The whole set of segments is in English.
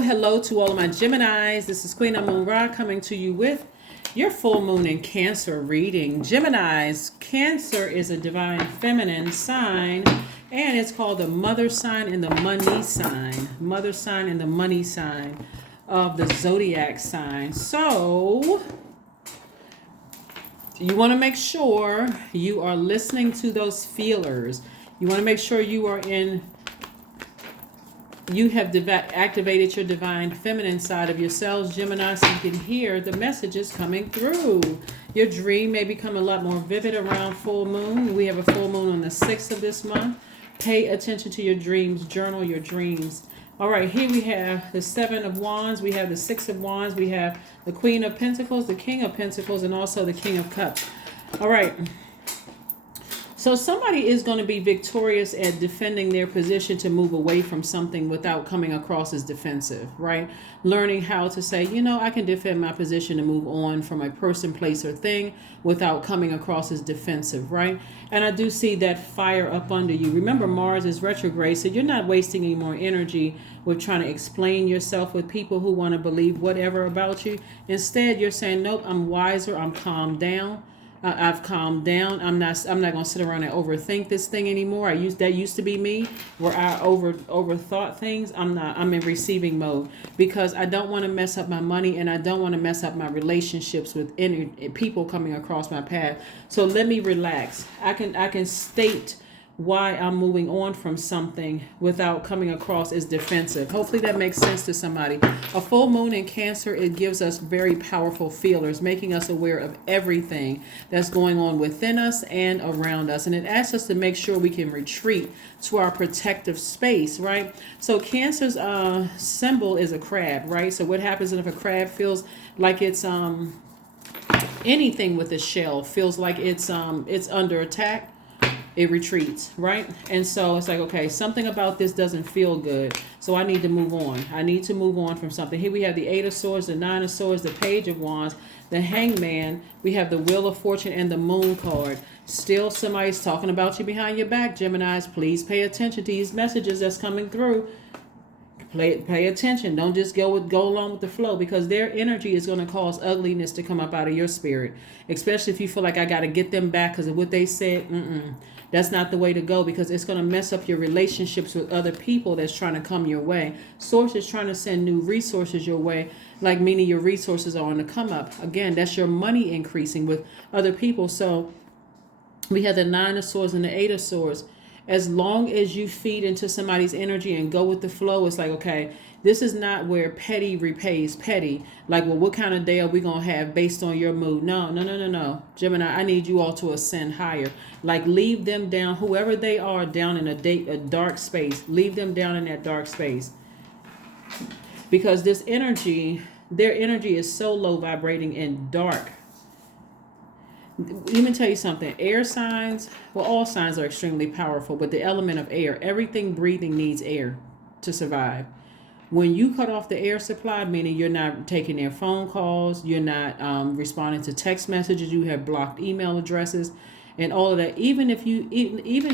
Hello to all of my Geminis. This is Queen Moon Ra coming to you with your full moon in Cancer reading. Geminis, Cancer is a divine feminine sign, and it's called the mother sign and the money sign. Mother sign and the money sign of the Zodiac sign. So you want to make sure you are listening to those feelers. You want to make sure you have activated your divine feminine side of yourselves, Gemini, so you can hear the messages coming through. Your dream may become a lot more vivid around full moon. We have a full moon on the 6th of this month. Pay attention to your dreams. Journal your dreams. All right, here we have the 7 of Wands. We have the 6 of Wands. We have the Queen of Pentacles, the King of Pentacles, and also the King of Cups. All right. So somebody is going to be victorious at defending their position to move away from something without coming across as defensive, right? Learning how to say, I can defend my position to move on from a person, place, or thing without coming across as defensive, right? And I do see that fire up under you. Remember, Mars is retrograde, so you're not wasting any more energy with trying to explain yourself with people who want to believe whatever about you. Instead, you're saying, nope, I'm wiser, I'm calmed down. I've calmed down. I'm not going to sit around and overthink this thing anymore. That used to be me, where I overthought things. I'm in receiving mode because I don't want to mess up my money and I don't want to mess up my relationships with people coming across my path. So let me relax. I can state why I'm moving on from something without coming across as defensive. Hopefully that makes sense to somebody. A full moon in Cancer, it gives us very powerful feelers, making us aware of everything that's going on within us and around us. And it asks us to make sure we can retreat to our protective space, right? So Cancer's symbol is a crab, right? So what happens if a crab feels like it's anything with a shell feels like it's under attack? It retreats, right? And so it's like, okay, something about this doesn't feel good. So I need to move on. I need to move on from something. Here we have the 8 of Swords, the 9 of Swords, the Page of Wands, the Hangman. We have the Wheel of Fortune and the Moon card. Still somebody's talking about you behind your back, Geminis. Please pay attention to these messages that's coming through. Pay attention. Don't just go along with the flow, because their energy is going to cause ugliness to come up out of your spirit, especially if you feel like I got to get them back because of what they said. That's not the way to go, because it's going to mess up your relationships with other people that's trying to come your way. Source is trying to send new resources your way, like meaning your resources are on the come up. Again, that's your money increasing with other people. So we have the 9 of Swords and the 8 of Swords. As long as you feed into somebody's energy and go with the flow, it's like, okay, this is not where petty repays petty. Like, well, what kind of day are we going to have based on your mood? No. Gemini, I need you all to ascend higher. Like, leave them down, whoever they are, down in a dark space. Leave them down in that dark space. Because their energy is so low vibrating and dark. Let me tell you something. Air signs, well, all signs are extremely powerful, but the element of air, everything breathing needs air to survive. When you cut off the air supply, meaning you're not taking their phone calls, you're not responding to text messages, you have blocked email addresses and all of that. Even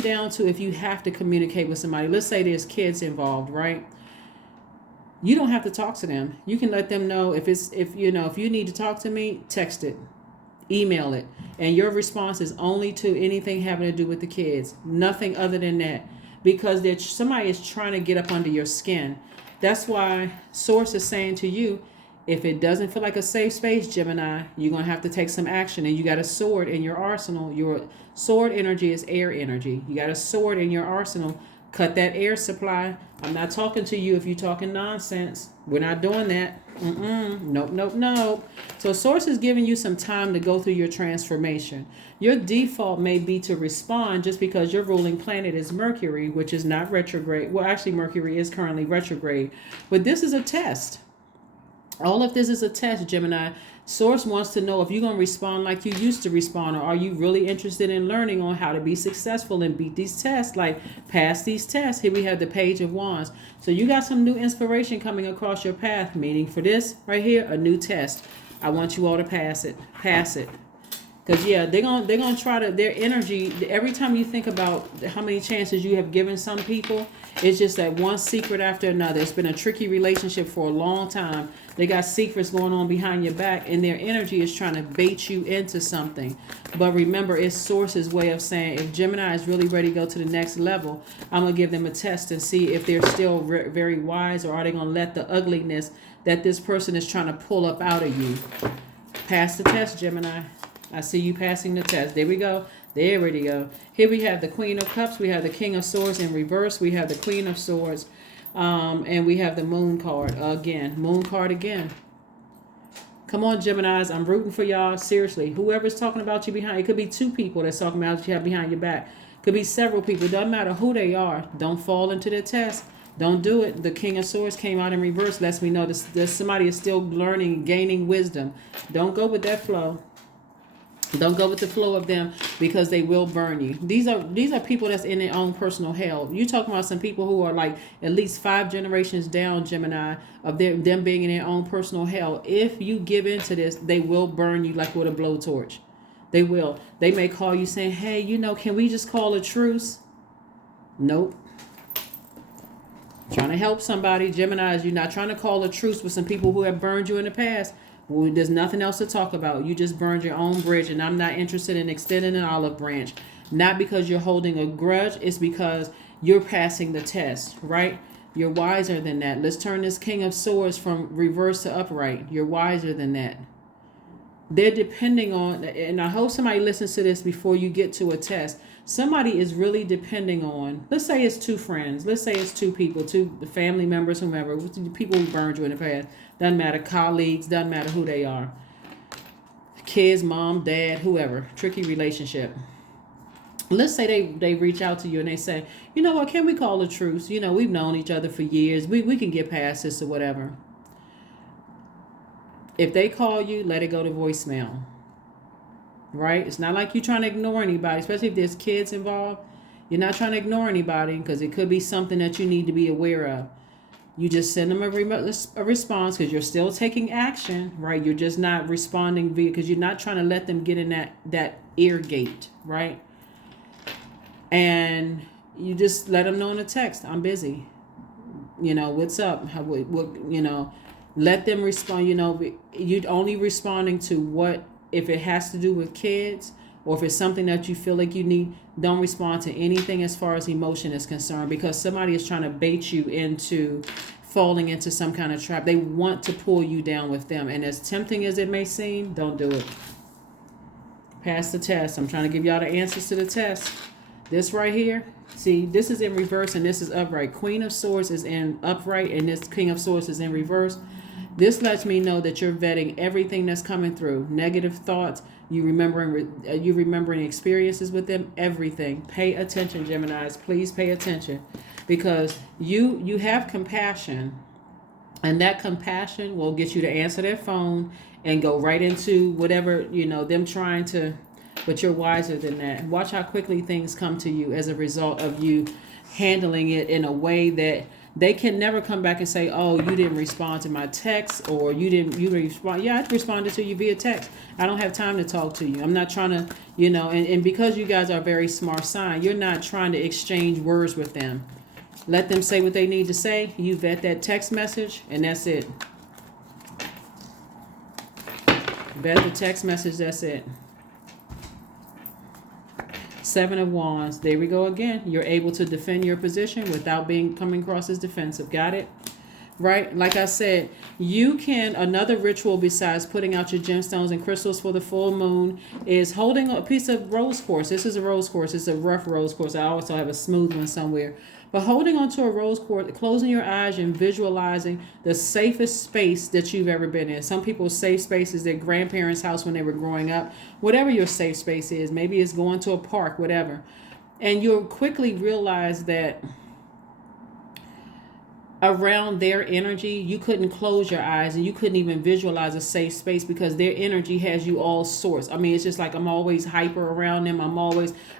down to if you have to communicate with somebody, let's say there's kids involved, right? You don't have to talk to them. You can let them know if you need to talk to me, text it. Email it, and your response is only to anything having to do with the kids, nothing other than that, because somebody is trying to get up under your skin. That's why Source is saying to you, if it doesn't feel like a safe space, Gemini, you're going to have to take some action, and you got a sword in your arsenal. Your sword energy is air energy. You got a sword in your arsenal. Cut that air supply. I'm not talking to you if you're talking nonsense. We're not doing that. Nope. So Source is giving you some time to go through your transformation. Your default may be to respond just because your ruling planet is Mercury, which is not retrograde. Well, actually, Mercury is currently retrograde. But this is a test. All of this is a test, Gemini. Source wants to know if you're going to respond like you used to respond, or are you really interested in learning on how to be successful and beat these tests, like pass these tests. Here we have the Page of Wands. So you got some new inspiration coming across your path, meaning for this right here, a new test. I want you all to pass it. Because, yeah, they're gonna try to, their energy, every time you think about how many chances you have given some people, It's just that one secret after another. It's been a tricky relationship for a long time. They got secrets going on behind your back, and their energy is trying to bait you into something. But remember, it's Source's way of saying, if Gemini is really ready to go to the next level, I'm going to give them a test and see if they're still very wise, or are they going to let the ugliness that this person is trying to pull up out of you. Pass the test, Gemini. I see you passing the test. There we go. There we go. Here we have the Queen of Cups. We have the King of Swords in reverse. We have the Queen of Swords. And we have the Moon card again. Moon card again. Come on, Geminis. I'm rooting for y'all. Seriously. Whoever's talking about you behind. It could be 2 people that's talking about you behind your back. Could be several people. It doesn't matter who they are. Don't fall into their test. Don't do it. The King of Swords came out in reverse. Lets me know that somebody is still learning, gaining wisdom. Don't go with that flow. Don't go with the flow of them, because they will burn you. These are people that's in their own personal hell. You talking about some people who are like at least 5 generations down, Gemini, of them being in their own personal hell. If you give into this, they will burn you like with a blowtorch. They will. They may call you saying, hey, can we just call a truce? Nope. Trying to help somebody. Geminis, you're not trying to call a truce with some people who have burned you in the past. Well, there's nothing else to talk about. You just burned your own bridge, and I'm not interested in extending an olive branch. Not because you're holding a grudge. It's because you're passing the test, right? You're wiser than that. Let's turn this King of Swords from reverse to upright. You're wiser than that. They're depending on, and I hope somebody listens to this before you get to a test. Somebody is really depending on, let's say it's 2 friends. Let's say it's 2 people, 2 family members, whomever, people who burned you in the past. Doesn't matter, colleagues, doesn't matter who they are. Kids, mom, dad, whoever. Tricky relationship. Let's say they reach out to you and they say, you know what, can we call a truce? We've known each other for years. We can get past this or whatever. If they call you, let it go to voicemail. Right? It's not like you're trying to ignore anybody, especially if there's kids involved. You're not trying to ignore anybody, because it could be something that you need to be aware of. You just send them a response, because you're still taking action, right? You're just not responding because you're not trying to let them get in that ear gate, right? And you just let them know in a text, I'm busy. What's up? Let them respond. You're only responding to what, if it has to do with kids, or if it's something that you feel like you need, don't respond to anything as far as emotion is concerned, because somebody is trying to bait you into falling into some kind of trap. They want to pull you down with them. And as tempting as it may seem, don't do it. Pass the test. I'm trying to give y'all the answers to the test. This right here, see, this is in reverse and this is upright. Queen of Swords is in upright and this King of Swords is in reverse. This lets me know that you're vetting everything that's coming through. Negative thoughts, you remembering experiences with them, everything. Pay attention, Geminis. Please pay attention, because you have compassion, and that compassion will get you to answer their phone and go right into whatever, them trying to, but you're wiser than that. Watch how quickly things come to you as a result of you handling it in a way that they can never come back and say, oh, you didn't respond to my text, or you respond. Yeah, I responded to you via text. I don't have time to talk to you. I'm not trying to, and because you guys are a very smart sign, you're not trying to exchange words with them. Let them say what they need to say. You vet that text message, and that's it. Vet the text message, that's it. 7 of Wands. There we go again. You're able to defend your position without coming across as defensive. Got it? Right? Like I said, another ritual besides putting out your gemstones and crystals for the full moon is holding a piece of rose quartz. This is a rose quartz. It's a rough rose quartz. I also have a smooth one somewhere. But holding onto a rose quartz, closing your eyes and visualizing the safest space that you've ever been in. Some people's safe space is their grandparents' house when they were growing up. Whatever your safe space is, maybe it's going to a park, whatever. And you'll quickly realize that around their energy, you couldn't close your eyes and you couldn't even visualize a safe space, because their energy has you all sorts. I mean, it's just like I'm always hyper around them.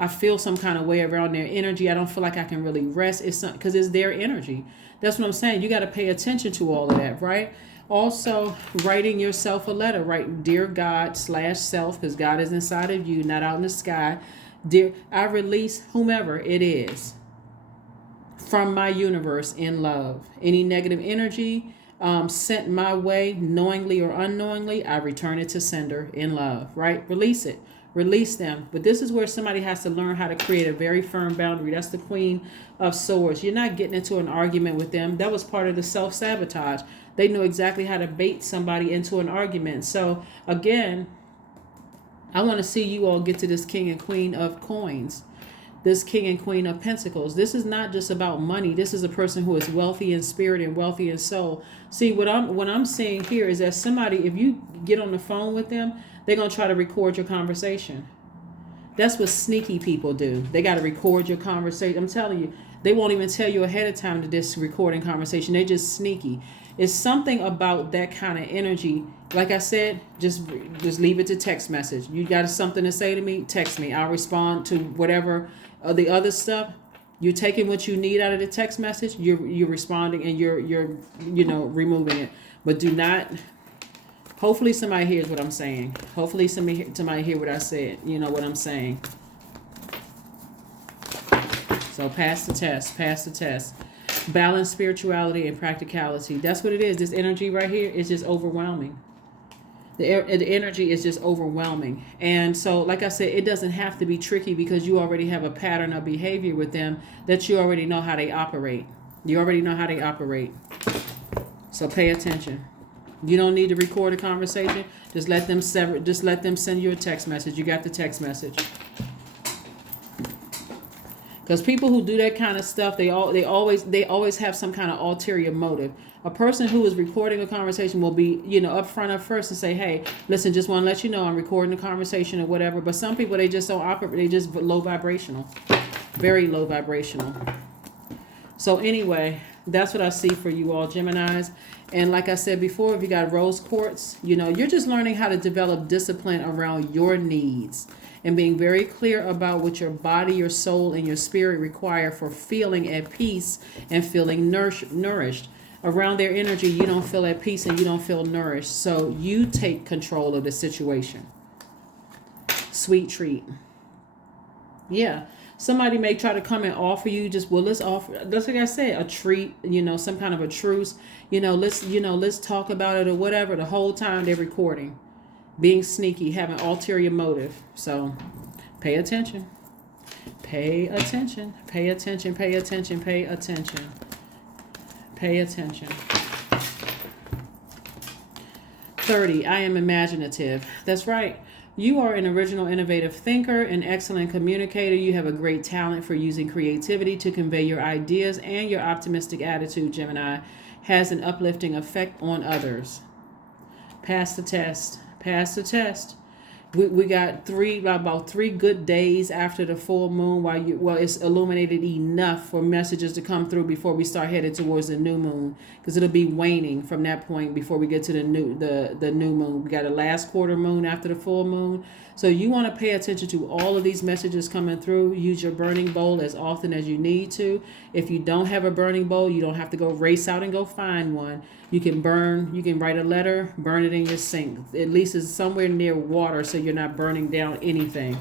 I feel some kind of way around their energy. I don't feel like I can really rest. It's because it's their energy. That's what I'm saying. You got to pay attention to all of that, right? Also, writing yourself a letter, right? Dear God/self, because God is inside of you, not out in the sky. Dear, I release whomever it is from my universe in love. Any negative energy sent my way, knowingly or unknowingly, I return it to sender in love, right? Release it. Release them. But this is where somebody has to learn how to create a very firm boundary. That's the Queen of Swords. You're not getting into an argument with them. That was part of the self-sabotage. They knew exactly how to bait somebody into an argument. So again, I want to see you all get to this King and Queen of Coins, this King and Queen of Pentacles. This is not just about money. This is a person who is wealthy in spirit and wealthy in soul. See, what I'm seeing here is that somebody, if you get on the phone with them, they're going to try to record your conversation. That's what sneaky people do. They got to record your conversation. I'm telling you, they won't even tell you ahead of time that this recording conversation. They're just sneaky. It's something about that kind of energy. Like I said, just leave it to text message. You got something to say to me? Text me. I'll respond to whatever the other stuff. You're taking what you need out of the text message. You're responding and you're removing it. But do not. Hopefully somebody hears what I'm saying. Hopefully somebody hear what I said. You know what I'm saying. So pass the test. Pass the test. Balance spirituality and practicality. That's what it is. This energy right here is just overwhelming. The energy is just overwhelming. And so, like I said, it doesn't have to be tricky because you already have a pattern of behavior with them that you already know how they operate. You already know how they operate. So pay attention. You don't need to record a conversation. Just let them send you a text message. You got the text message. Because people who do that kind of stuff, they always have some kind of ulterior motive. A person who is recording a conversation will be, upfront up first and say, hey, listen, just want to let you know I'm recording a conversation or whatever. But some people, they just don't operate. They just low vibrational, very low vibrational. So anyway, that's what I see for you all, Geminis. And like I said before, if you got rose quartz, you're just learning how to develop discipline around your needs and being very clear about what your body, your soul, and your spirit require for feeling at peace and feeling nourished. Around their energy, you don't feel at peace and you don't feel nourished. So you take control of the situation. Sweet treat. Yeah. Somebody may try to come and offer you let's offer, that's like I said, a treat, some kind of a truce, let's talk about it or whatever. The whole time they're recording, being sneaky, having ulterior motive. So pay attention, pay attention, pay attention, pay attention, pay attention, pay attention. 30, I am imaginative. That's right. You are an original, innovative thinker, an excellent communicator. You have a great talent for using creativity to convey your ideas, and your optimistic attitude, Gemini, has an uplifting effect on others. Pass the test. Pass the test. We got about three good days after the full moon it's illuminated enough for messages to come through before we start headed towards the new moon, because it'll be waning from that point before we get to the new moon. We got a last quarter moon after the full moon. So you want to pay attention to all of these messages coming through. Use your burning bowl as often as you need to. If you don't have a burning bowl, you don't have to go race out and go find one. You can write a letter, burn it in your sink. At least it's somewhere near water so you're not burning down anything.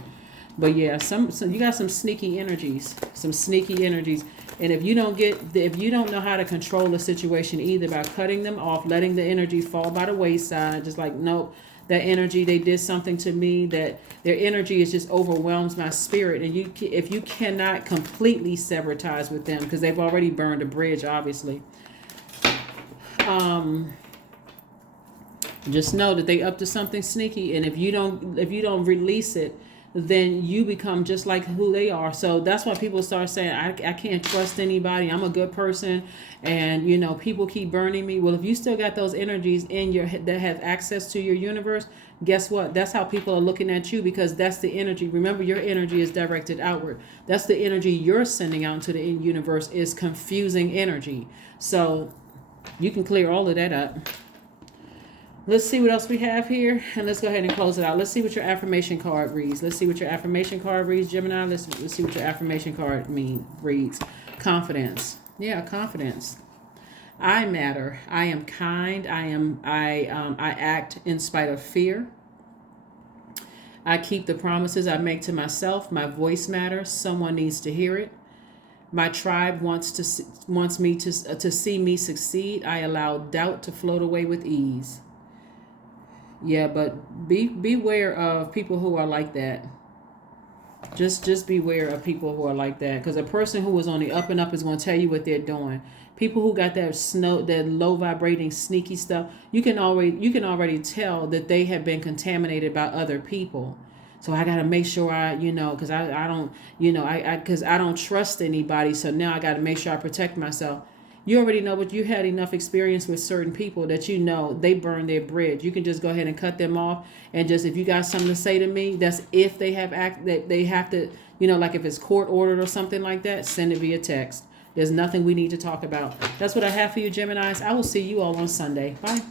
But yeah, you got some sneaky energies. And if you don't know how to control the situation either, by cutting them off, letting the energy fall by the wayside, just like, nope, that energy, they did something to me, that their energy is just overwhelms my spirit. And if you cannot completely sever ties with them, because they've already burned a bridge, obviously, just know that they up to something sneaky. And if you don't release it, then you become just like who they are. So that's why people start saying, I can't trust anybody. I'm a good person. And, people keep burning me. Well, if you still got those energies in your head that have access to your universe, guess what? That's how people are looking at you, because that's the energy. Remember, your energy is directed outward. That's the energy you're sending out into the universe, is confusing energy. So you can clear all of that up. Let's see what else we have here, and let's go ahead and close it out. Let's see what your affirmation card reads. Gemini. Let's see what your affirmation card reads. Confidence. Yeah, confidence. I matter. I am kind. I act in spite of fear. I keep the promises I make to myself. My voice matters. Someone needs to hear it. My tribe wants me to see me succeed. I allow doubt to float away with ease. Yeah, but beware of people who are like that. Just beware of people who are like that, because a person who is on the up and up is going to tell you what they're doing. People who got that low vibrating sneaky stuff, you can already tell that they have been contaminated by other people. So I got to make sure because I don't, because I don't trust anybody. So now I got to make sure I protect myself. You already know, but you had enough experience with certain people that they burn their bridge. You can just go ahead and cut them off, and just, if you got something to say to me, that's if they have that they have to, like if it's court ordered or something like that, send it via text. There's nothing we need to talk about. That's what I have for you, Geminis. I will see you all on Sunday. Bye.